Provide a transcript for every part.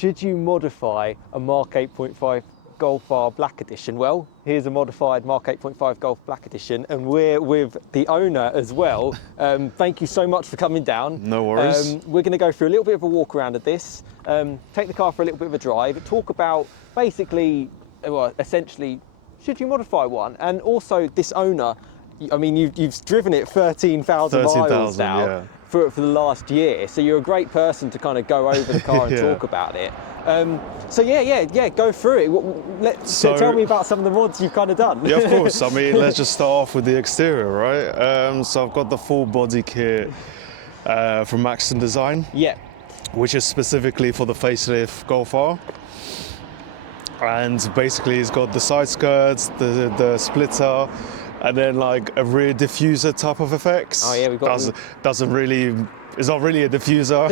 Should you modify a Mark 8.5 Golf R Black Edition? Well, here's a modified Mark 8.5 Golf Black Edition, and we're with the owner as well. Thank you so much for coming down. No worries. We're going to go through a little bit of a walk around of this, take the car for a little bit of a drive, talk about basically, well, essentially, should you modify one? And also this owner, I mean, you've driven it 13,000 miles now. Yeah. For the last year, so you're a great person to kind of go over the car and talk about it. So yeah, go through it. Tell me about some of the mods you've kind of done. Yeah, of course. I mean, let's just start off with the exterior, right? So I've got the full body kit from Maxton Design. Yeah. Which is specifically for the facelift Golf R. And basically it's got the side skirts, the splitter, and then like a rear diffuser type of effects. Oh yeah, we've got. Doesn't really. It's not really a diffuser.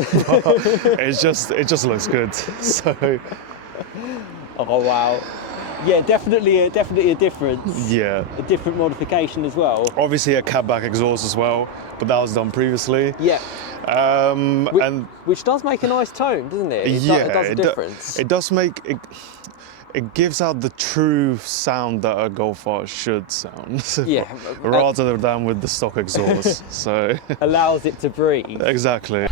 It just looks good. So. Oh wow. Yeah, definitely a difference. Yeah. A different modification as well. Obviously a catback exhaust as well, but that was done previously. Yeah. Which does make a nice tone, doesn't it? It does a difference. It does make it. It gives out the true sound that a Golf R should sound, yeah, rather than with the stock exhaust. So allows it to breathe. Exactly.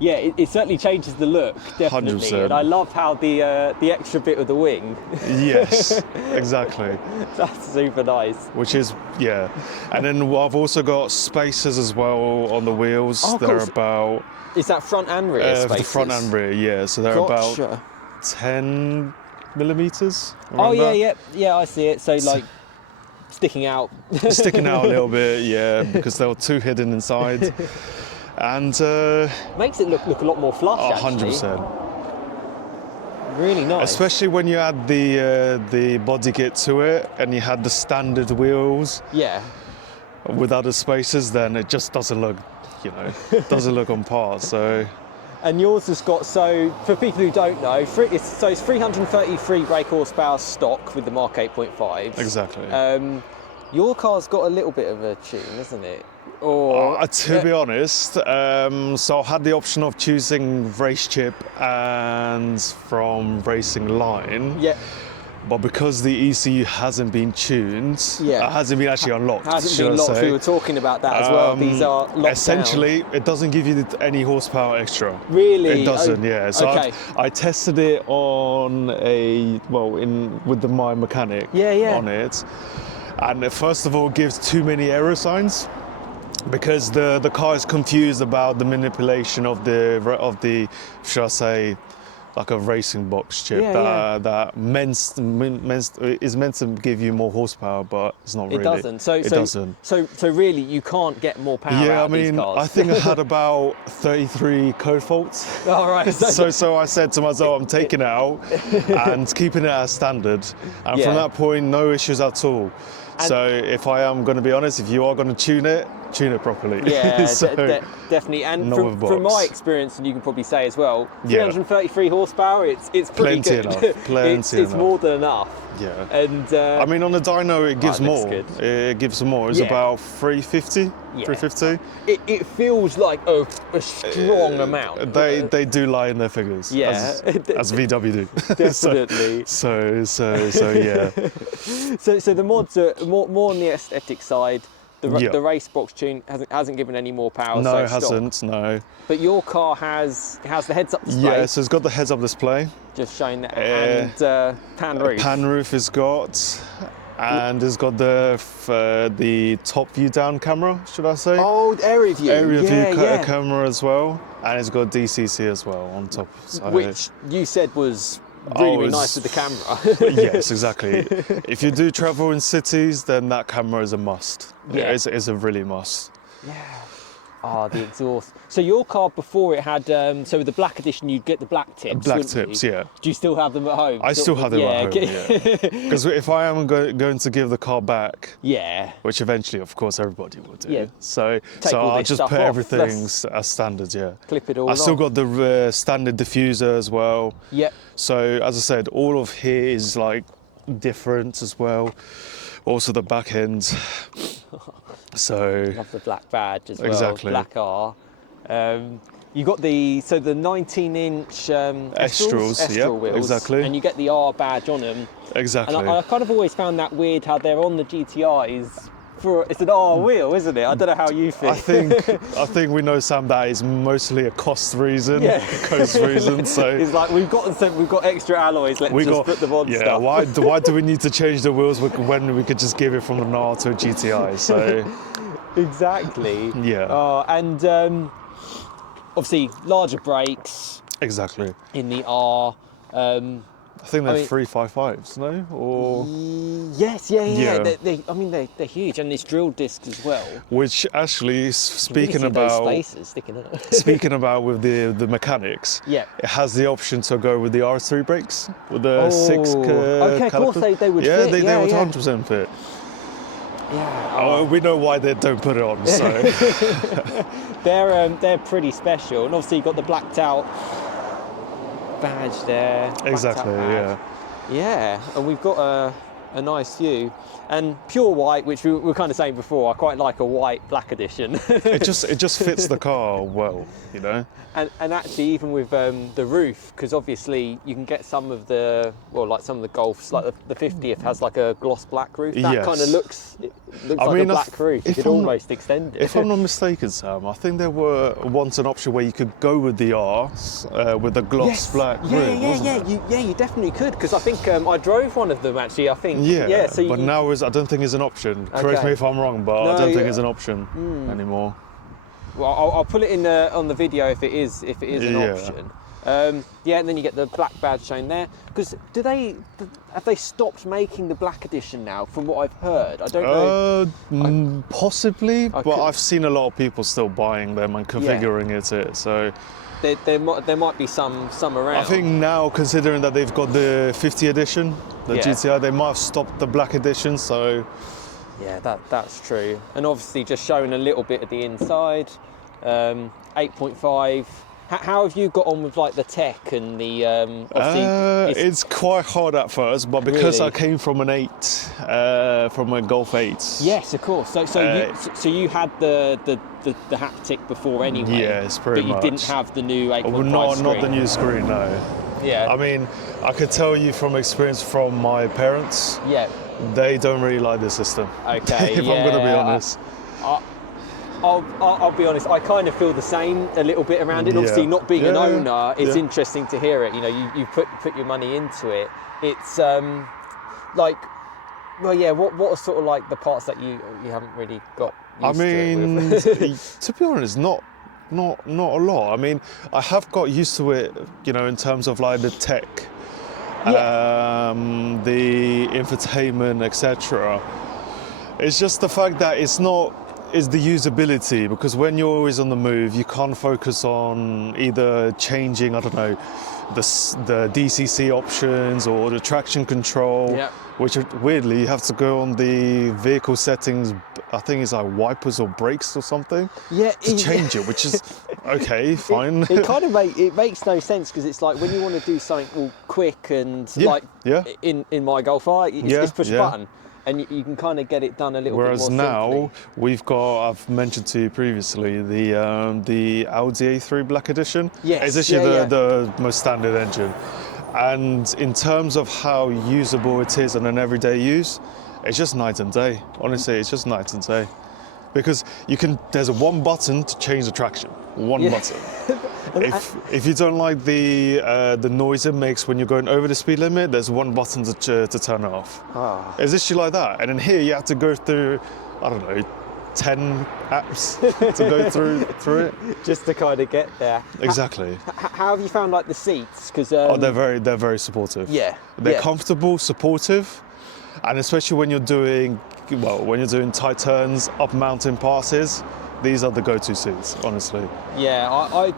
Yeah, it certainly changes the look, definitely. 100%. And I love how the extra bit of the wing. Yes, exactly. That's super nice. Which is, yeah. And then I've also got spacers as well on the wheels. Oh, they're cool. about... Is that front and rear spacers? The front and rear, yeah. So they're about 10 millimeters. Oh, yeah, I see it. So like sticking out. Sticking out a little bit, yeah, because they were too hidden inside. And makes it look a lot more flush. 100%. Really nice. Especially when you add the body kit to it, and you had the standard wheels. Yeah. Without the spacers, then it just doesn't look, doesn't look on par. So. And yours has got, so for people who don't know, it's 333 brake horsepower stock with the Mark 8.5. Exactly. Your car's got a little bit of a tune, isn't it? To be honest, so I had the option of choosing race chip and from racing line. Yeah. But because the ECU hasn't been tuned, hasn't been actually unlocked. Hasn't been locked. We were talking about that as well. These are locked essentially, down. It doesn't give you any horsepower extra. Really? It doesn't. Yeah. So okay. I tested it on with the My Mechanic. On it, and first of all, it gives too many error signs. Because the car is confused about the manipulation of the should I say, like a racing box chip that is meant to give you more horsepower, but it's not really. It doesn't. It doesn't. So really, you can't get more power out of these cars. I think I had about 33 code faults. All right. So I said to myself, I'm taking it out and keeping it as standard, and from that point, no issues at all. So if I am going to be honest, if you are going to tune it properly. Yeah, definitely. And from my experience, and you can probably say as well, 333 horsepower, it's pretty good. Plenty it's more than enough. Yeah. And I mean, on the dyno, it gives more. Good. It gives more. It's about 350. Yeah. 350. It feels like a strong amount. They do lie in their figures. Yeah. As VW do. Definitely. so yeah. So the mods are more on the aesthetic side. The race box tune hasn't given any more power. No, it hasn't. No. But your car has the heads-up display. Yeah, so it's got the heads-up display. Just showing that, and pan roof. Pan roof is got, and it's got the top view down camera, should I say? Oh, area view. Area view camera as well, and it's got DCC as well on top. So. Which you said was really nice with the camera. Yes, exactly. If you do travel in cities, then that camera is a must. Yeah, it's a really must. Yeah. Ah, the exhaust. So your car before it had, so with the black edition, you'd get the black tips. Black tips, yeah. Do you still have them at home? I still have them at home, yeah. Because if I am going to give the car back, yeah, which eventually, of course, everybody will do. Yeah. So all I'll this just stuff put off. everything Let's as standard, yeah. clip it all I still off. got the standard diffuser as well. Yep. So as I said, all of here is like different as well. Also the back end. So Love the black badge as well. Exactly. Black R. You got the 19-inch Estrals, yeah, wheels, exactly. and you get the R badge on them. Exactly. And I kind of always found that weird how they're on the GTIs. It's an R wheel, isn't it? I don't know how you feel. I think we know, Sam, that is mostly a cost reason, cost reason. So it's like we've got extra alloys. Let's just put them on. Yeah. Stuff. Why do we need to change the wheels when we could just give it from an R to a GTI? So exactly. Yeah. And obviously larger brakes. Exactly. In the R. I think they're 355s, no? Or yes, yeah. They're huge, and it's drill discs as well. Which actually, speaking about those spaces sticking out. speaking about with the mechanics, yeah, it has the option to go with the R3 brakes with the 6. Okay, of course they would. Yeah, fit. they would 100% fit. Yeah. Oh, we know why they don't put it on. So they're pretty special, and obviously you've got the blacked out badge there. Exactly, yeah. Yeah, and we've got a nice view. And pure white, which we were kind of saying before, I quite like a white black edition. it just fits the car well, you know. And actually, even with the roof, because obviously you can get some of the some of the Golfs, like the 50th has like a gloss black roof. That kind of looks like a black roof. You could almost extend it. If I'm not mistaken, Sam, I think there were once an option where you could go with the R with the gloss black roof. You definitely could, because I think I drove one of them actually. I think. Yeah. So but now I don't think it's an option. Correct me if I'm wrong, but I don't think it's an option anymore. Well, I'll put it in on the video if it is an option. And then you get the black badge shown there. Because have they stopped making the black edition now? From what I've heard, I don't know. Possibly, but I've seen a lot of people still buying them and configuring it. So there might be some around. I think now, considering that they've got the 50 edition, the GTI, they might have stopped the black edition. So. Yeah, that's true. And obviously just showing a little bit of the inside. 8.5. How have you got on with like the tech and the it's quite hard at first, but because I came from an 8, from a Golf 8. Yes, of course. So you had the haptic before anyway. Yes, pretty much. But you didn't have the new 8.5 screen. Not the new screen, no. Yeah. I mean, I could tell you from experience from my parents. Yeah. They don't really like the system. Okay. If I'm going to be honest. I'll be honest. I kind of feel the same a little bit around it. Obviously, not being an owner, it's interesting to hear it. You know, you put your money into it. It's what are sort of like the parts that you haven't really got used to it with? To be honest, not a lot. I mean, I have got used to it, you know, in terms of like the tech, the infotainment, etc. It's just the fact that it's the usability, because when you're always on the move, you can't focus on either changing, I don't know, the DCC options or the traction control, which weirdly you have to go on the vehicle settings. I think it's like wipers or brakes or something. To change it, which is okay, fine. It kind of makes no sense, because it's like when you want to do something all quick and in my Golf R, it's push a button. And you can kind of get it done a little bit more simply. Whereas now, we've got, I've mentioned to you previously, the Audi A3 Black Edition. Yes. It's actually the most standard engine. And in terms of how usable it is on an everyday use, it's just night and day. Honestly, it's just night and day. Because there's one button to change the traction. One button. If you don't like the noise it makes when you're going over the speed limit, there's one button to turn it off. It's literally like that. And then here you have to go through, I don't know, 10 apps to go through it. Just to kind of get there. Exactly. How have you found like the seats? Because they're very supportive. They're comfortable, supportive, and especially when you're doing tight turns, up mountain passes, these are the go-to seats, honestly. Yeah, I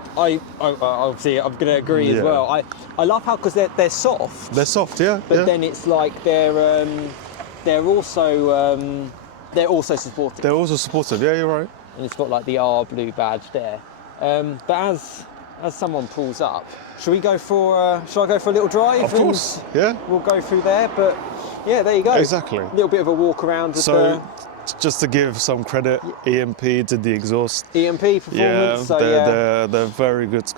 obviously I'm going to agree as well. I love how, because they're soft. They're soft, yeah. But then it's like they're also supportive. They're also supportive. Yeah, you're right. And it's got like the R blue badge there. But as someone pulls up, shall I go for a little drive? Of course. Yeah. We'll go through there. But yeah, there you go. Exactly. A little bit of a walk around. So, just to give some credit, EMP did the exhaust. EMP Performance. Yeah, they're very good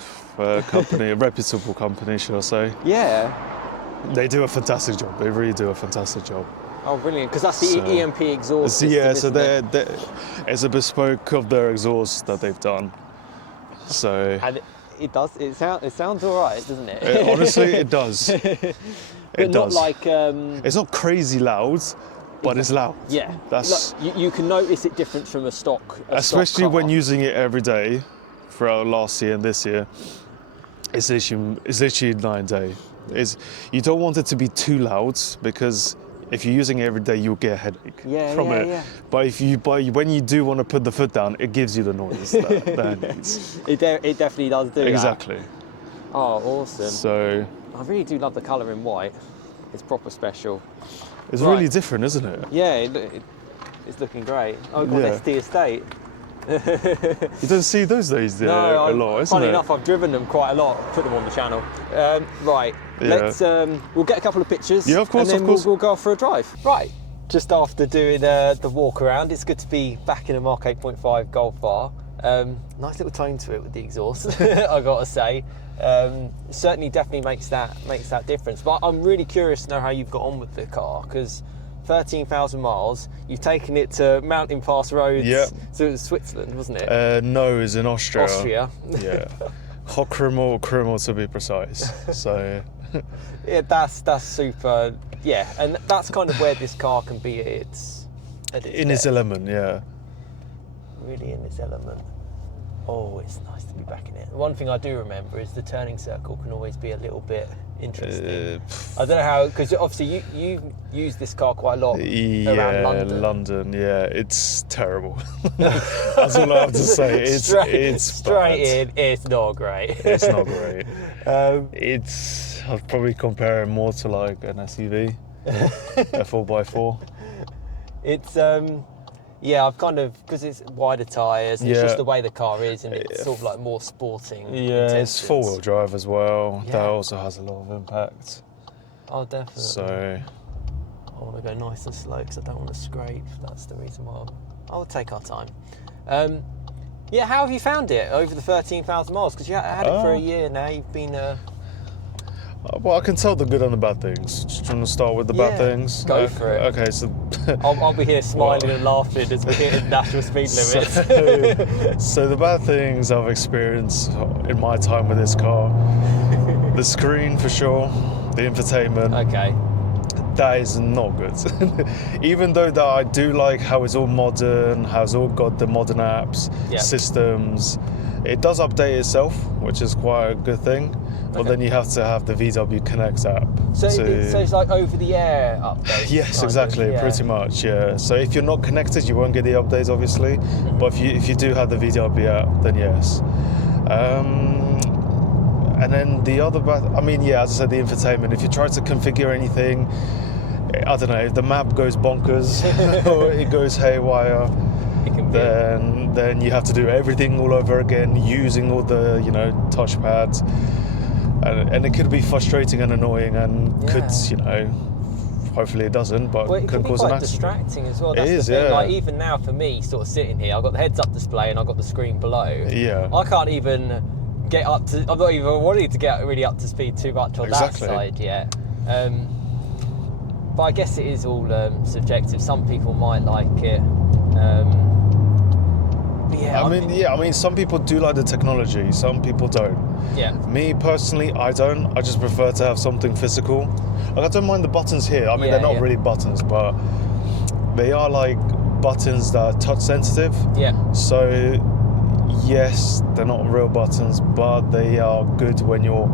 company, a reputable company, shall I say? Yeah. They do a fantastic job. They really do a fantastic job. Oh, brilliant! Because that's the EMP exhaust system, yeah, so it's a bespoke of their exhaust that they've done. So and it does. It sounds all right, doesn't it? Honestly, it does. But not like. It's not crazy loud, but it's loud. Yeah, that's. Like, you can notice it different from a stock. Especially stock car. when using it every day, throughout last year and this year. It's literally night and day. You don't want it to be too loud, because if you're using it every day, you'll get a headache from it. Yeah. But when you do want to put the foot down, it gives you the noise that it needs. It definitely does do exactly. that. Oh, awesome. So I really do love the colour in white. It's proper special. It's really different, isn't it? Yeah, it's looking great. Oh, we've got ST Estate. You don't see those days a lot, isn't it? Funny enough, I've driven them quite a lot, put them on the channel. Right, let's, we'll get a couple of pictures. Yeah, of course, and then we'll go for a drive. Right, just after doing the walk around, it's good to be back in a Mark 8.5 Golf R. Nice little tone to it with the exhaust, I gotta say. Certainly definitely makes that difference. But I'm really curious to know how you've got on with the car, because 13,000 miles, you've taken it to mountain pass roads. So it was Switzerland, wasn't it? No, it was in Austria. Yeah. Hochkreml to be precise. So yeah, that's super. Yeah, and that's kind of where this car can be at its element. Yeah. Really in its element. Oh, it's nice to be back in it. One thing I do remember is the turning circle can always be a little bit interesting. I don't know how, because obviously you use this car quite a lot around London. London, yeah, it's terrible. That's all I have to say. It's straight in. It's not great. It's not great. I'd probably compare it more to like an SUV, a 4x4. It's yeah, I've kind of, because it's wider tyres, and it's just the way the car is, and it's sort of like more sporting. Yeah, it's four-wheel drive as well. Yeah. That also has a lot of impact. Oh, definitely. So I want to go nice and slow because I don't want to scrape. That's the reason why I'll take our time. Yeah, how have you found it over the 13,000 miles? Because you had it for a year now. You've been. Well, I can tell the good and the bad things. Just trying to start with the bad things. Go for it. Okay, so I'll be here smiling and laughing as we hit national speed limits. So the bad things I've experienced in my time with this car: the screen for sure, the infotainment. Okay. That is not good. Even though that I do like how it's all modern, how it's all got the modern apps, systems. It does update itself, which is quite a good thing. But then you have to have the VW Connect app. So it's like over-the-air updates? Yes, exactly, pretty much, yeah. So if you're not connected, you won't get the updates, obviously. But if you do have the VW app, then yes. And then the other, as I said, the infotainment. If you try to configure anything, I don't know, if the map goes bonkers or it goes haywire, then you have to do everything all over again, using all the touchpads. And it could be frustrating and annoying, and could, hopefully it doesn't, but it can cause be an quite distracting as well. That's the thing. Like, even now for me, sort of sitting here, I've got the heads-up display and I've got the screen below. Yeah. I can't even get up to. I'm not even wanting to get really up to speed too much on that side yet. But I guess it is all subjective. Some people might like it. I mean, some people do like the technology, some people don't. Yeah. Me personally, I don't. I just prefer to have something physical. Like, I don't mind the buttons here. I mean, they're not really buttons, but they are like buttons that are touch sensitive. Yeah. So, yes, they're not real buttons, but they are good when you're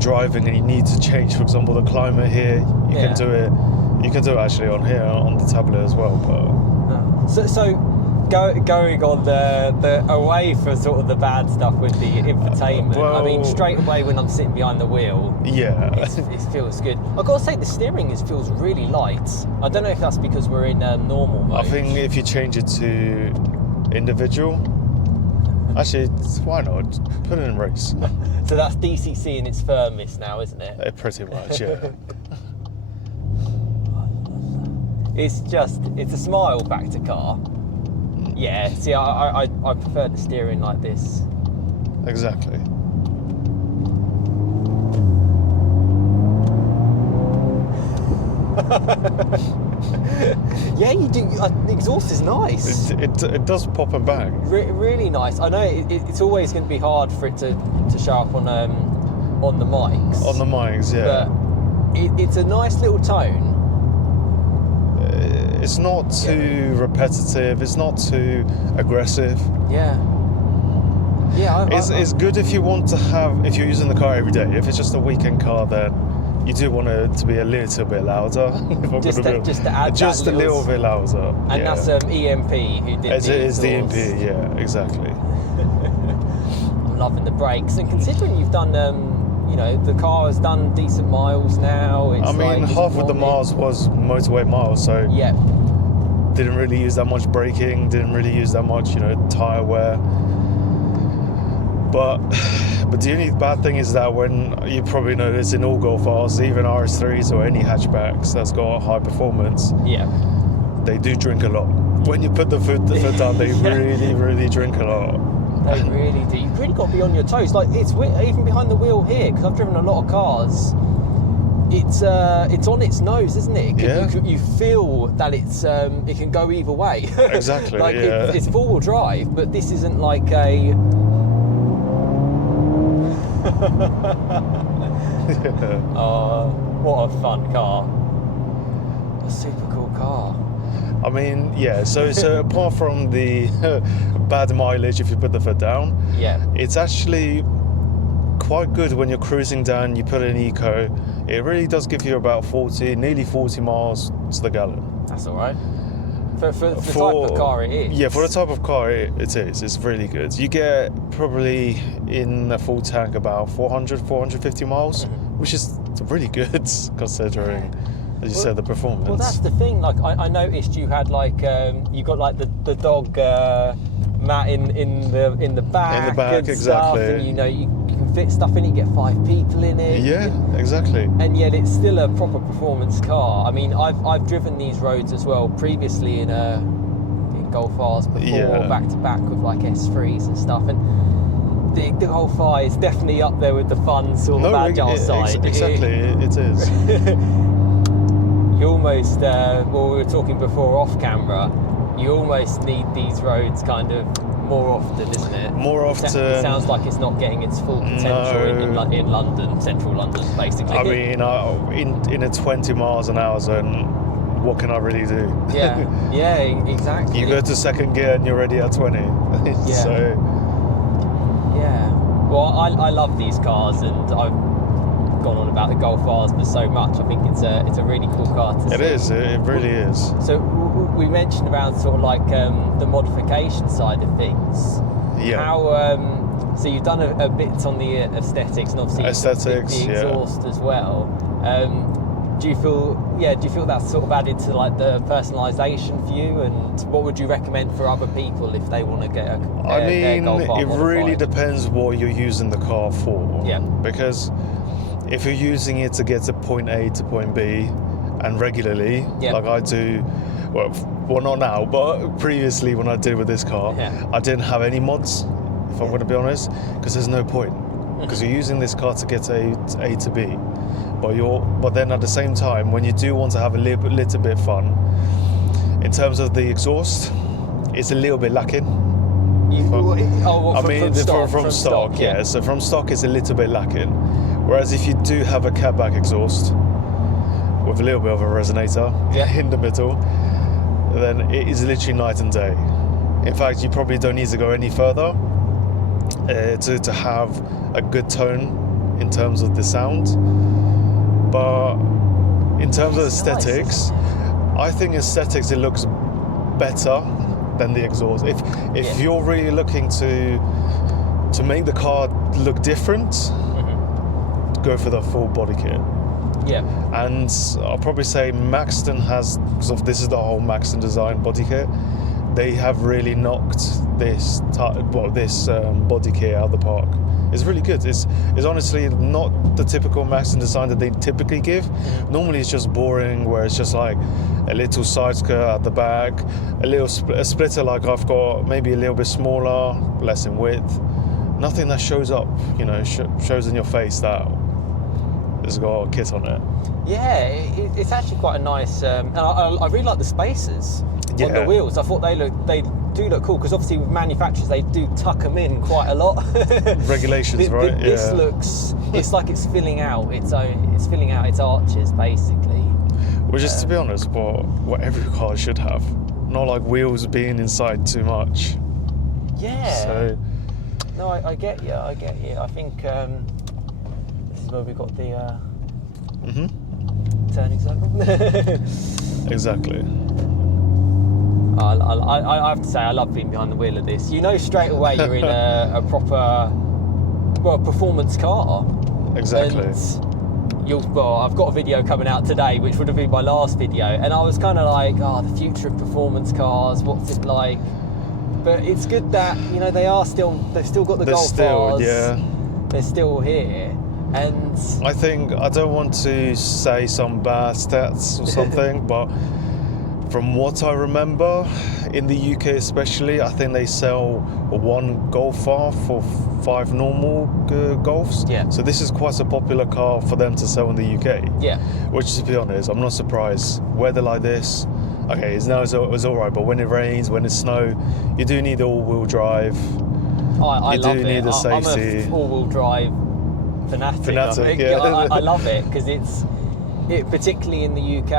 driving and you need to change, for example, the climate here. You can do it. You can do it actually on here, on the tablet as well. But So going on the away from sort of the bad stuff with the infotainment. Well, I mean, straight away when I'm sitting behind the wheel, it feels good. I've got to say the steering feels really light. I don't know if that's because we're in normal mode. I think if you change it to individual, actually, why not? Put it in race. So that's DCC in its firmest now, isn't it? Pretty much, yeah. It's a smile factor car. Yeah, see, I prefer the steering like this. Exactly. Yeah, you do. The exhaust is nice. It does pop and bang. Really nice. I know it's always going to be hard for it to show up on the mics. On the mics, yeah. But it's a nice little tone. It's not too repetitive. It's not too aggressive. Yeah. Yeah. It's good if you want to have, if you're using the car every day. If it's just a weekend car, then you do want it to be a little bit louder. Just to add just a little bit louder. And that's EMP who did it is the EMP, yeah, exactly. I'm loving the brakes, and considering you've done, the car has done decent miles now. I mean, half of the miles was motorway miles, so yeah, didn't really use that much braking, didn't really use that much, tyre wear. But the only bad thing is that when you probably know this in all Golf Rs, even RS3s or any hatchbacks that's got high performance, they do drink a lot. When you put the foot down, they really drink a lot. They really do. You've really got to be on your toes. Like it's even behind the wheel here, because I've driven a lot of cars. It's on its nose, isn't it? You feel that it can go either way. Exactly. Like yeah. it's four-wheel drive, but this isn't like a. Oh, what a fun car! A super cool car. I mean, yeah. So apart from the bad mileage, if you put the foot down, it's actually quite good when you're cruising down. You put in eco, it really does give you about nearly 40 miles to the gallon. That's all right. For the type of car it is. Yeah, for the type of car it is. It's really good. You get probably in a full tank about 450 miles, which is really good considering, as you said, the performance. Well, that's the thing. Like, I noticed you had you got like the dog mat in the back. In the back, and exactly. Stuff, and you can fit stuff in it. You get 5 people in it. Yeah, exactly. And yet it's still a proper performance car. I mean, I've driven these roads as well previously in Golf Rs before, back to back with like S3s and stuff. And the Golf R is definitely up there with the fun sort of agile side. Exactly, it is. You almost, we were talking before off camera, you almost need these roads kind of more often, isn't it? More often. It sounds like it's not getting its full potential in London, central London, basically. I mean, in a 20 miles an hour zone, what can I really do? Yeah, exactly. You go to second gear and you're already at 20. Yeah. So. Yeah. Well, I love these cars, and I've gone on about the Golf Rs for so much. I think it's a really cool car to see. It is. It really is. So we mentioned around sort of like the modification side of things. Yeah. How so you've done a bit on the aesthetics, and obviously the exhaust as well. Do you feel that's sort of added to like the personalisation for you? And what would you recommend for other people if they want to get their Golf R it modified? really depends what you're using the car for. Yeah. Because if you're using it to get to point A to point B, and regularly, like I do, well, not now, but previously when I did with this car, I didn't have any mods, if I'm going to be honest, because there's no point. Because you're using this car to get to A to B. But then at the same time, when you do want to have a little bit fun, in terms of the exhaust, it's a little bit lacking. From stock, yeah. So from stock, it's a little bit lacking. Whereas if you do have a catback exhaust with a little bit of a resonator in the middle, then it is literally night and day. In fact, you probably don't need to go any further to have a good tone in terms of the sound. But in terms of aesthetics, I think aesthetics, it looks better than the exhaust. If you're really looking to make the car look different, go for the full body kit. Yeah. And I'll probably say Maxton has, because this is the whole Maxton design body kit, they have really knocked this body kit out of the park. It's really good. It's honestly not the typical Maxton design that they typically give. Normally it's just boring, where it's just like a little side skirt at the back, a splitter like I've got, maybe a little bit smaller, less in width. Nothing that shows up, shows in your face that it's got a kit on it. Yeah, it's actually quite a nice. And I really like the spacers on the wheels. I thought they do look cool, because obviously with manufacturers they do tuck them in quite a lot. Regulations, right? This looks. It's like it's filling out its arches basically. Which is, to be honest, what every car should have. Not like wheels being inside too much. Yeah. So. No, I get you. I think this is where we got the turning circle. Exactly. I have to say, I love being behind the wheel of this. You know straight away you're in a proper, performance car. Exactly. And I've got a video coming out today, which would have been my last video, and I was kind of like, the future of performance cars, what's it like? But it's good that they've still got the Golf Rs. Yeah. They're still here, and I don't want to say some bad stats or something, but from what I remember, in the UK especially, I think they sell one Golf R for 5 normal Golfs. Yeah. So this is quite a popular car for them to sell in the UK. Yeah. Which, to be honest, I'm not surprised. Weather like this, okay, it's all right, but when it rains, when it's snow, you do need all-wheel drive. I love it. You do need the safety. I'm a all-wheel drive fanatic. Yeah. I love it, because it particularly in the UK,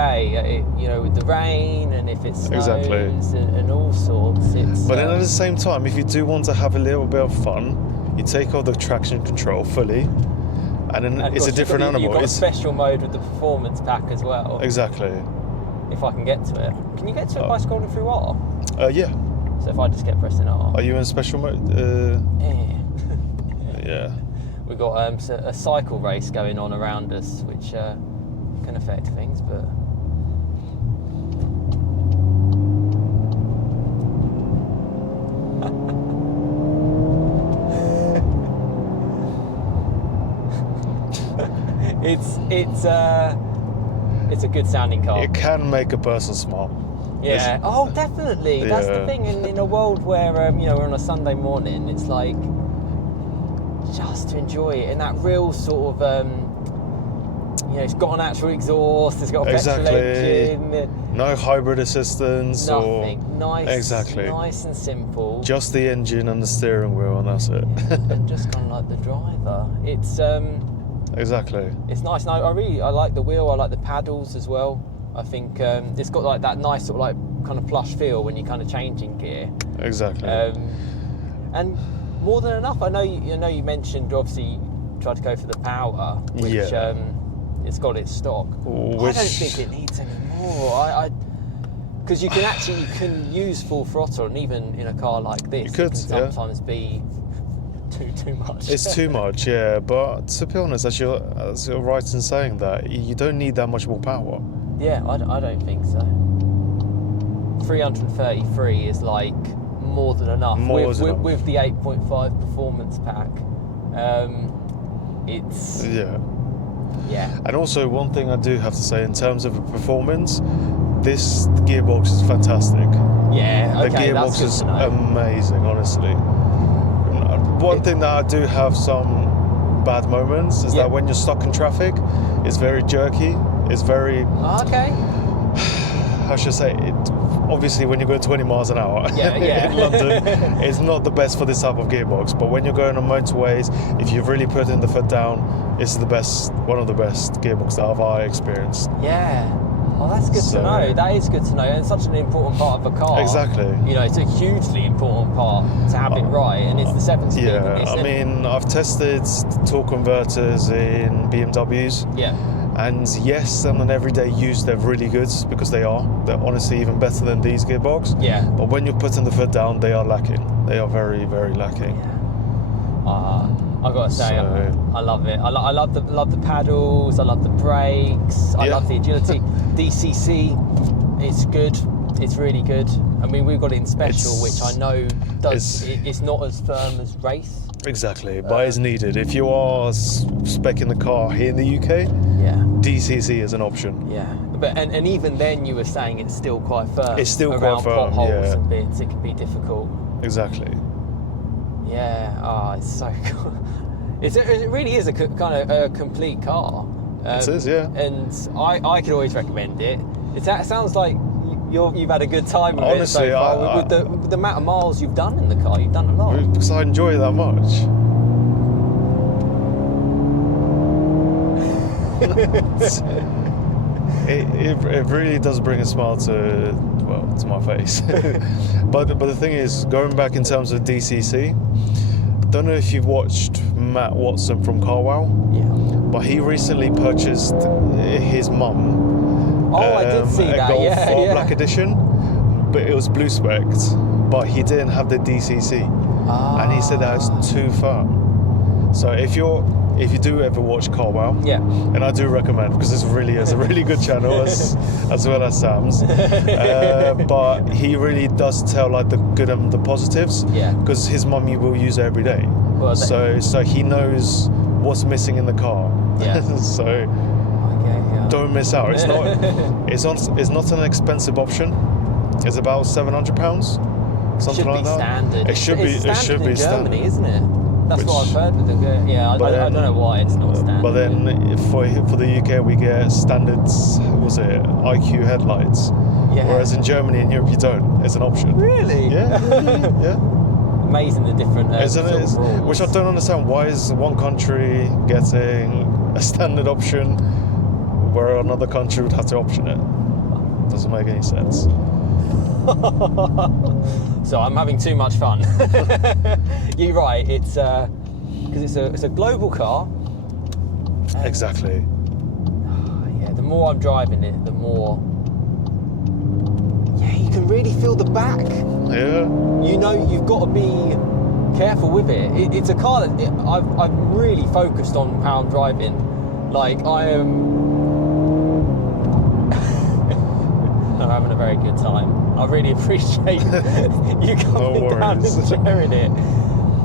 with the rain and if it snows and all sorts. But then at the same time, if you do want to have a little bit of fun, you take off the traction control fully, and then it's a different animal. You've got a special mode with the performance pack as well. Exactly. If I can get to it. Can you get to it by scrolling through R? Yeah. So if I just kept pressing R. Are you in special mode? Yeah. We've got a cycle race going on around us, which can affect things, but it's a good sounding car. It can make a person smile. Yeah. Definitely. Yeah. That's the thing. In a world where we're on a Sunday morning, it's like just to enjoy it, and that real sort of it's got an actual exhaust. It's got a petrol engine. No hybrid assistance. Nothing. Nice. Nice and simple. Just the engine and the steering wheel, and that's it. And just kind of like the driver. It's Exactly. It's nice. And I like the wheel. I like the paddles as well. I think it's got like that nice sort of like kind of plush feel when you're kind of changing gear. Exactly. And more than enough. I know you mentioned obviously you tried to go for the power, which it's got its stock. I don't think it needs any more. Because you can use full throttle, and even in a car like this, it can sometimes be too much. It's too much, yeah. But to be honest, as you're right in saying that, you don't need that much more power. Yeah, I don't think so. 333 is like more than enough. With the 8.5 performance pack. It's yeah. And also, one thing I do have to say in terms of performance, this gearbox is fantastic. Yeah, okay, the gearbox is amazing, honestly. One thing that I do have some bad moments is that when you're stuck in traffic, it's very jerky. It's very how should I say it? Obviously, when you're going 20 miles an hour in London, it's not the best for this type of gearbox. But when you're going on motorways, if you've really put in the foot down, it's one of the best gearbox that I've experienced. Yeah. Oh, that's good to know. That is good to know, and it's such an important part of a car. Exactly. It's a hugely important part to have it right, and it's the 7-speed. Yeah, I mean, I've tested torque converters in BMWs. Yeah. And yes, on an everyday use, they're really good because they are. They're honestly even better than these gearbox. Yeah. But when you're putting the foot down, they are lacking. They are very, very lacking. Yeah. I gotta say, I love it. I love the paddles. I love the brakes. I love the agility. DCC, it's good. It's really good. I mean, we've got it in special, which I know it's not as firm as race. Exactly, but it's needed. If you are speccing the car here in the UK, DCC is an option. Yeah, but and even then, you were saying it's still quite firm. It's still around quite firm. potholes and bits. It can be difficult. Exactly. Yeah. It's so cool. It really is a kind of a complete car. It is, yeah. And I could always recommend it. It sounds like you've had a good time with Honestly, it so far. With the amount of miles you've done in the car, you've done a lot. Because I enjoy it that much. it really does bring a smile to my face. but the thing is, going back in terms of DCC, don't know if you've watched Matt Watson from CarWow. Yeah. But he recently purchased his mum. I did see that. A Golf R Black Edition, but it was blue spec'd, but he didn't have the DCC, and he said that it's too firm. So if you do ever watch CarWow, and I do recommend, because this really is a really good channel as well as Sam's. But he really does tell like the good and the positives. Yeah. Because his mummy will use it every day. Well, so he knows what's missing in the car. Yeah. So don't miss out. It's not an expensive option. It's about £700, something like that. Standard. It should be standard in Germany, standard, isn't it? That's what I've heard with the I don't know why it's not standard. But then for the UK we get standard, IQ headlights. Yeah. Whereas in Germany and Europe you don't. It's an option. Really? Yeah. Amazing the different rules. Which I don't understand. Why is one country getting a standard option where another country would have to option it? Doesn't make any sense. So I'm having too much fun. You're right. It's because it's a global car. Exactly. Yeah. The more I'm driving it, the more. Yeah, you can really feel the back. Yeah. You know, you've got to be careful with it. It's a car that I'm really focused on how I'm driving. Like I am. I'm having a very good time. I really appreciate you coming down and sharing it.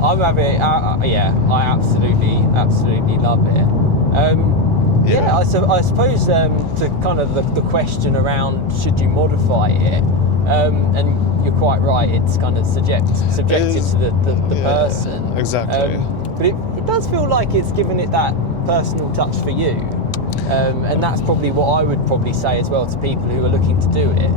I'm having it. I absolutely love it. I suppose to kind of the question around should you modify it, and you're quite right. It's kind of subjective to the person. Exactly. But it does feel like it's given it that personal touch for you. And that's probably what I would probably say as well to people who are looking to do it.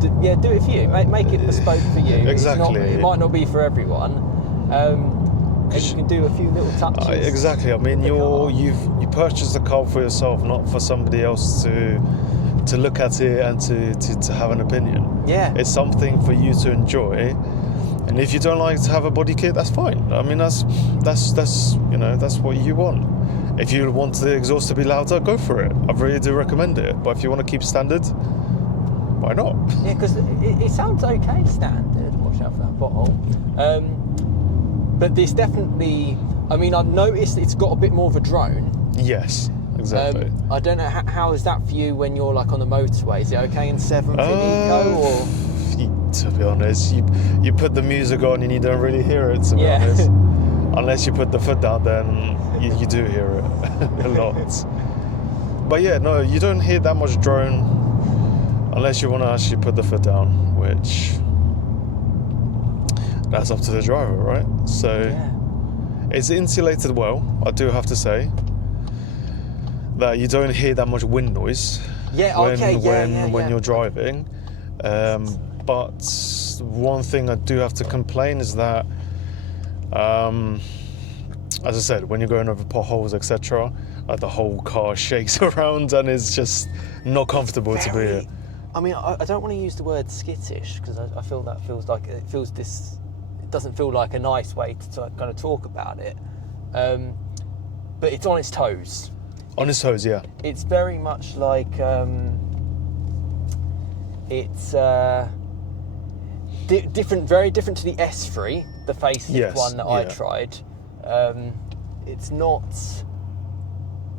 Do it for you. Make it bespoke for you. Exactly. It might not be for everyone. And you can do a few little touches. Exactly. I mean, you purchased the car for yourself, not for somebody else to look at it and to have an opinion. Yeah. It's something for you to enjoy. And if you don't like to have a body kit, that's fine. I mean, that's what you want. If you want the exhaust to be louder, go for it. I really do recommend it. But if you want to keep standard, why not? Yeah, because it sounds okay standard. Watch out for that pothole. But there's definitely, I mean, I've noticed it's got a bit more of a drone. Yes, exactly. I don't know, how is that for you when you're like on the motorway? Is it okay in 7 for Eco or? To be honest, you put the music on and you don't really hear it, to be honest. Unless you put the foot down, then you do hear it a lot. But yeah, no, you don't hear that much drone unless you want to actually put the foot down, which that's up to the driver, right? So it's insulated well, I do have to say, that you don't hear that much wind noise when you're driving. But one thing I do have to complain is that as I said, when you're going over potholes, etc., the whole car shakes around and it's just not comfortable to be in. I mean, I don't want to use the word skittish because I feel that it doesn't feel like a nice way to kind of talk about it. But it's on its toes. On its toes, yeah. It's very much like it's different, very different to the S3, the facelift one that I tried. It's not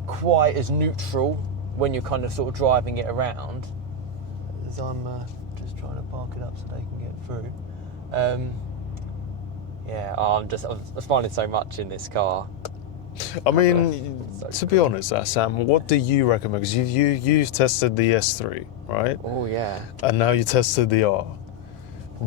quite as neutral when you're kind of sort of driving it around. As I'm just trying to park it up so they can get through. Yeah, I'm finding so much in this car. I mean, to be honest, Sam, what do you recommend? Because you've tested the S3, right? Oh yeah. And now you tested the R.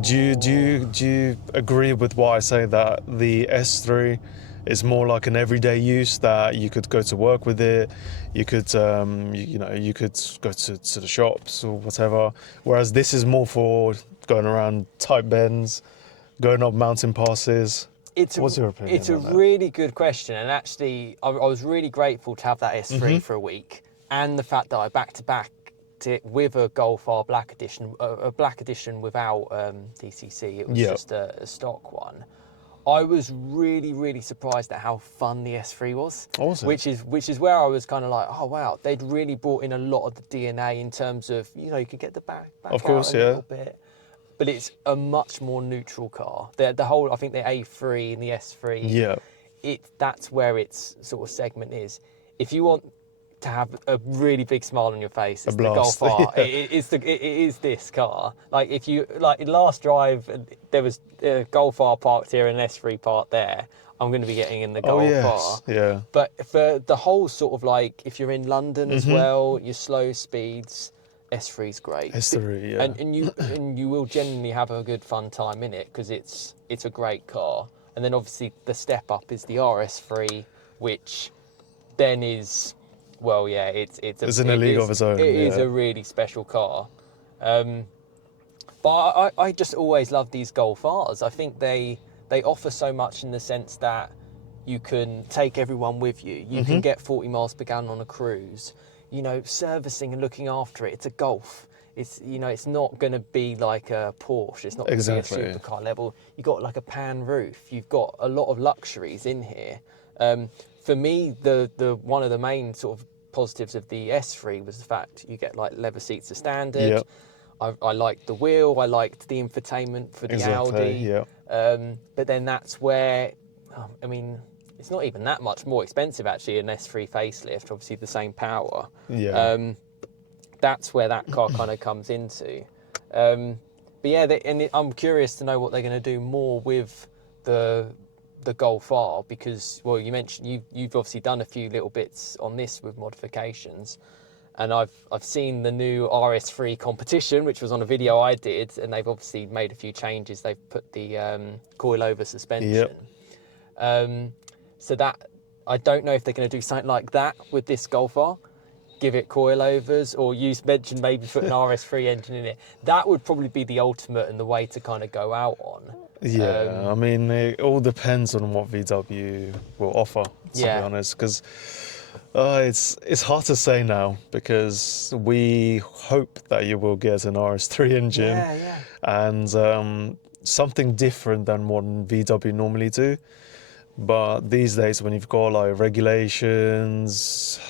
Do you agree with what I say that the S3 is more like an everyday use, that you could go to work with it, you could you could go to the shops or whatever, whereas this is more for going around tight bends, going up mountain passes? What's your opinion? It's a really good question, and actually I was really grateful to have that S3 for a week, and the fact that I back-to-backed it with a Golf R Black Edition, a Black Edition without DCC. It was just a stock one. I was really, really surprised at how fun the S3 was. Awesome. Which is where I was kind of like, oh wow, they'd really brought in a lot of the DNA in terms of, you could get the back of course, out a little bit. But it's a much more neutral car. The whole, I think the A3 and the S3, that's where its sort of segment is. If you want to have a really big smile on your face, it's the Golf R. It is this car. Like if you in last drive, there was a Golf R parked here and an S3 parked there. I'm going to be getting in the Golf R. Yeah. But for the whole sort of like, if you're in London as well, your slow speeds, S3's great. S3, yeah. And you will genuinely have a good fun time in it because it's a great car. And then obviously the step up is the RS3, which then is, well, yeah, it's in a league of its own. It is a really special car. But I just always love these Golf Rs. I think they offer so much in the sense that you can take everyone with you. You can get 40 miles per gallon on a cruise. Servicing and looking after it. It's a Golf. It's it's not going to be like a Porsche. It's not going to be a supercar level. You've got like a pan roof. You've got a lot of luxuries in here. For me, the one of the main sort of positives of the S3 was the fact you get like leather seats as standard. I liked the wheel. I liked the infotainment for the Audi. But then that's where, I mean, it's not even that much more expensive actually, an S3 facelift, obviously the same power. That's where that car kind of comes into. But yeah, I'm curious to know what they're going to do more with the Golf R, because, well, you mentioned you've obviously done a few little bits on this with modifications, and I've seen the new RS3 competition, which was on a video I did, and they've obviously made a few changes. They've put the coilover suspension. So that, I don't know if they're going to do something like that with this Golf R, give it coilovers, or you mentioned maybe put an RS3 engine in it. That would probably be the ultimate and the way to kind of go out on. I mean, it all depends on what VW will offer, to be honest, because it's hard to say now, because we hope that you will get an RS3 engine and something different than what VW normally do. But these days, when you've got like regulations,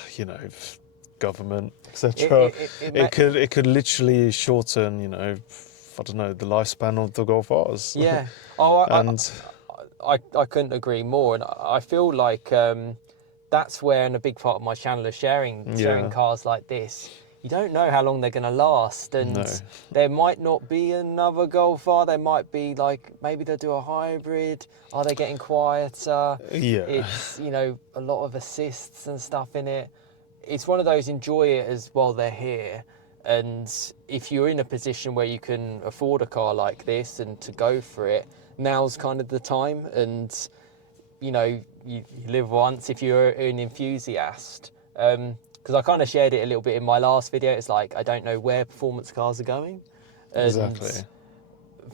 government, etc., it could literally shorten, I don't know, the lifespan of the Golf Rs. Yeah. I couldn't agree more, and I feel like that's where, and a big part of my channel is sharing cars like this. You don't know how long they're going to last, and there might not be another Golf R. There might be maybe they'll do a hybrid. Are they getting quieter? It's a lot of assists and stuff in it. It's one of those, enjoy it as while they're here. And if you're in a position where you can afford a car like this and to go for it, now's kind of the time. And you live once if you're an enthusiast. Because I kind of shared it a little bit in my last video. It's like, I don't know where performance cars are going. And exactly.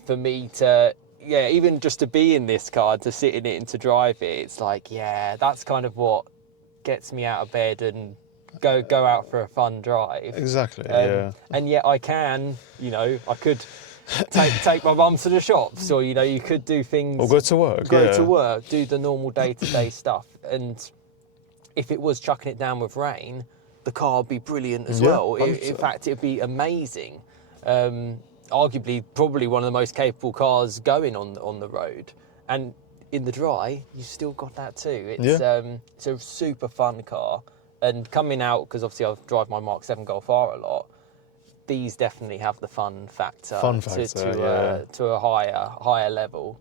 For me to, even just to be in this car, to sit in it and to drive it, it's like, that's kind of what gets me out of bed and go out for a fun drive. Exactly, And yet I can, I could take my mum to the shops, or, you could do things. Or go to work. Go to work, do the normal day-to-day stuff. And if it was chucking it down with rain, the car would be brilliant as well. In fact, it'd be amazing. Arguably, probably one of the most capable cars going on the road. And in the dry, you still got that too. It's a super fun car. And coming out, because obviously I drive my Mark 7 Golf R a lot, these definitely have the fun factor, to a higher level.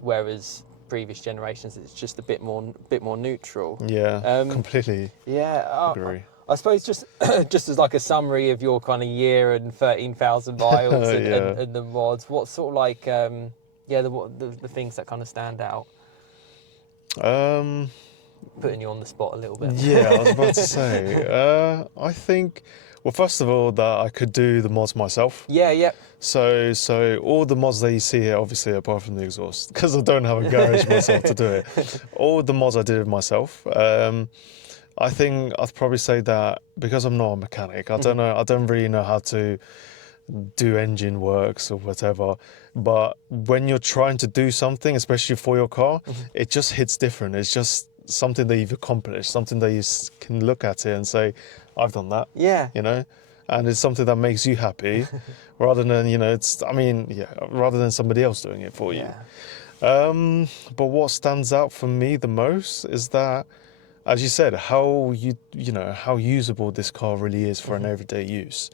Whereas previous generations, it's just a bit more neutral. Yeah, completely. Yeah, agree. I suppose just just as like a summary of your kind of year and 13,000 miles and the mods, what sort of like the things that kind of stand out? Putting you on the spot a little bit. Yeah, I was about to say. I think, well, first of all, that I could do the mods myself. Yeah. So all the mods that you see here, obviously, apart from the exhaust, because I don't have a garage myself to do it, all the mods I did myself. I think I'd probably say that because I'm not a mechanic, I don't really know how to do engine works or whatever. But when you're trying to do something, especially for your car, it just hits different. It's just something that you've accomplished, something that you can look at it and say, I've done that. Yeah. You know? And it's something that makes you happy rather than, rather than somebody else doing it for you. But what stands out for me the most is that, as you said, how usable this car really is for an everyday use.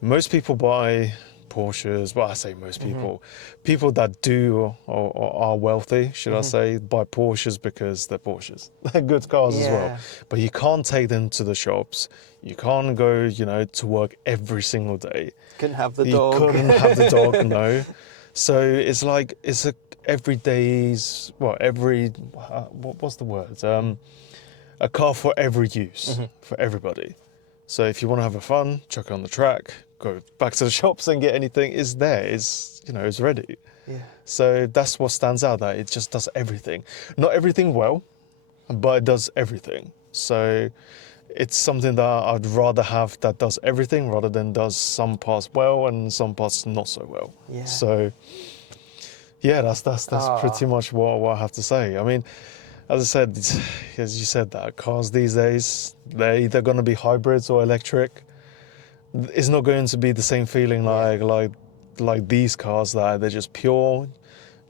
Most people buy Porsches. Well, I say most people that do or are wealthy, should I say, buy Porsches because they're Porsches. They're good cars as well. But you can't take them to the shops. You can't go, to work every single day. Couldn't have the dog. You couldn't have the dog, no. So it's like, it's a everyday's, what's the word? A car for every use, for everybody. So if you want to have a fun, chuck it on the track, go back to the shops and get anything, it's there, it's ready. Yeah. So that's what stands out, that it just does everything. Not everything well, but it does everything. So it's something that I'd rather have that does everything rather than does some parts well and some parts not so well. Yeah. So yeah, that's pretty much what I have to say. I mean, as I said, as you said, that cars these days, they're either going to be hybrids or electric. It's not going to be the same feeling like these cars that they're just pure,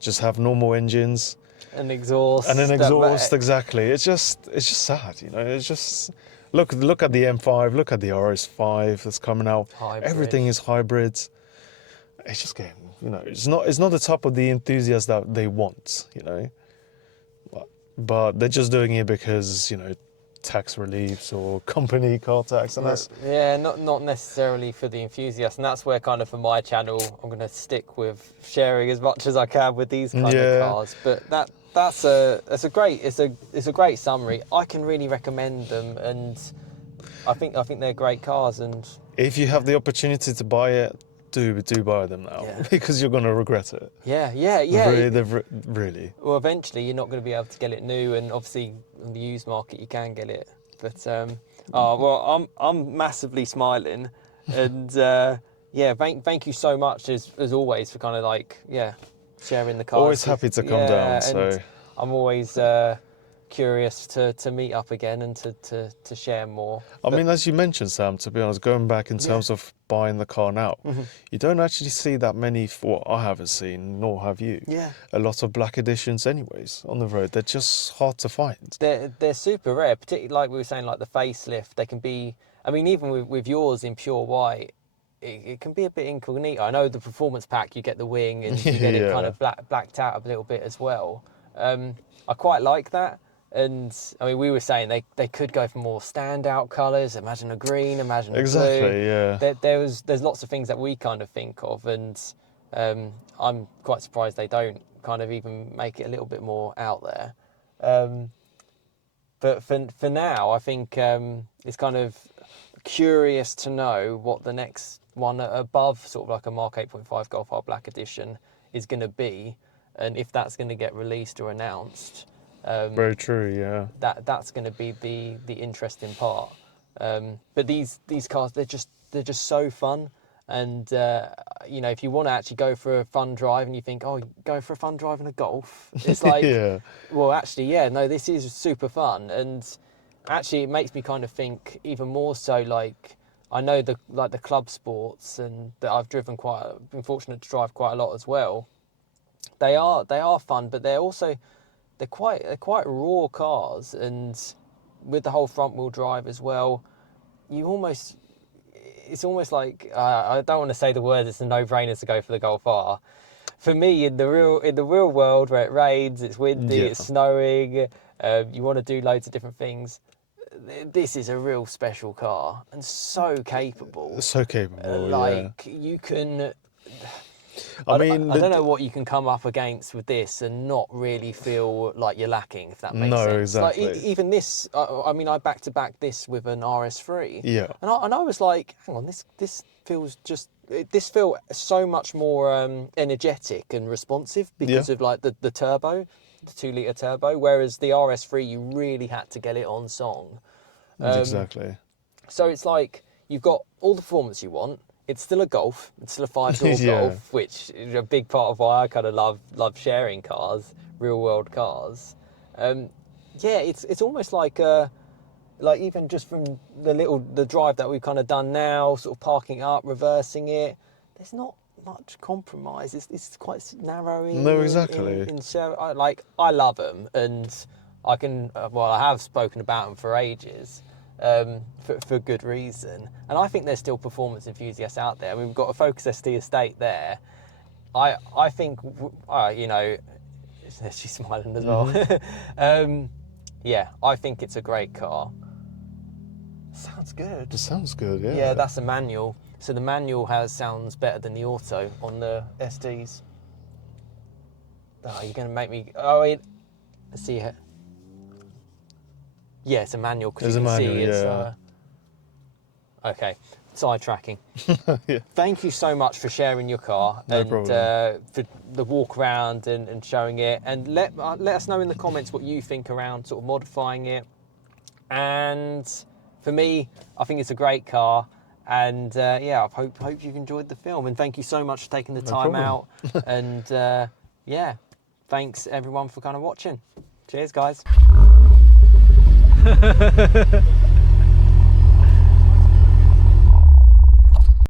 just have normal engines. An exhaust. And an exhaust, exactly. It's just sad, It's just look at the M5, look at the RS5 that's coming out. Hybrid. Everything is hybrids. It's just getting, it's not the top of the enthusiasts that they want, But they're just doing it because, tax reliefs or company car tax, and that's... Yeah, not necessarily for the enthusiasts, and that's where kind of for my channel, I'm going to stick with sharing as much as I can with these kind of cars. But that's a great summary. I can really recommend them, and I think they're great cars. And if you have the opportunity to buy it, do buy them now, because you're going to regret it. Yeah. Really. Well, eventually you're not going to be able to get it new, and obviously on the used market you can get it. But I'm massively smiling, and thank you so much as always for kind of sharing the cars. Always happy to come down. So I'm always curious to meet up again and to share more. I mean, as you mentioned, Sam, to be honest, going back in terms of buying the car now, you don't actually see that many, I haven't seen, nor have you, a lot of black editions anyways on the road. They're just hard to find. They're super rare, particularly like we were saying, like the facelift. They can be, I mean, even with yours in pure white, it can be a bit incognito. I know the performance pack, you get the wing and you get it kind of blacked out a little bit as well. I quite like that. And I mean, we were saying they could go for more standout colours. Imagine a green, imagine a blue. Exactly, yeah. There's lots of things that we kind of think of, and I'm quite surprised they don't kind of even make it a little bit more out there. But for now, I think it's kind of curious to know what the next one above sort of like a Mark 8.5 Golf R Black Edition is going to be, and if that's going to get released or announced. Very true, yeah. That's going to be the interesting part. But these cars, they're just so fun, And you know, if you want to actually go for a fun drive and you think, oh, go for a fun drive in a Golf, it's like, yeah. well, actually, yeah, no, this is super fun. And actually, it makes me kind of think even more so, like, I know the club sports, and that I've driven been fortunate to drive quite a lot as well. They are fun, but they're quite raw cars, and with the whole front wheel drive as well, it's almost like, I don't want to say the word, it's a no-brainer to go for the Golf R. For me, in the real world, where it rains, it's windy, it's snowing, you want to do loads of different things, this is a real special car and so capable. So capable, like, you can... I mean, I don't know what you can come up against with this and not really feel like you're lacking, if that makes sense. No, exactly. Like, even this, I mean, I back-to-back this with an RS3. Yeah. And I was like, hang on, this feels so much more energetic and responsive because of like the turbo, the 2-litre turbo, whereas the RS3, you really had to get it on song. Exactly. So it's like, you've got all the performance you want. It's still a Golf. It's still a 5-door Golf, which is a big part of why I kind of love sharing cars, real world cars. Yeah, it's almost like even just from the drive that we've kind of done now, sort of parking up, reversing it. There's not much compromise. It's quite narrowing. No, exactly. I love them, and I have spoken about them for ages. For good reason, and I think there's still performance enthusiasts out there. I mean, we've got a Focus ST Estate there. I think, you know, she's smiling as well. Yeah, I think it's a great car. Sounds good. It sounds good, yeah. Yeah, that's a manual. So the manual sounds better than the auto on the STs. Oh, you're gonna make me. Oh, wait. Let's see it. Yeah, it's a manual because you can see it's... okay, sidetracking. Yeah. Thank you so much for sharing your car and for the walk around and showing it. And let us know in the comments what you think around sort of modifying it. And for me, I think it's a great car. And yeah, I hope you've enjoyed the film. And thank you so much for taking the time out. And yeah, thanks everyone for kind of watching. Cheers, guys.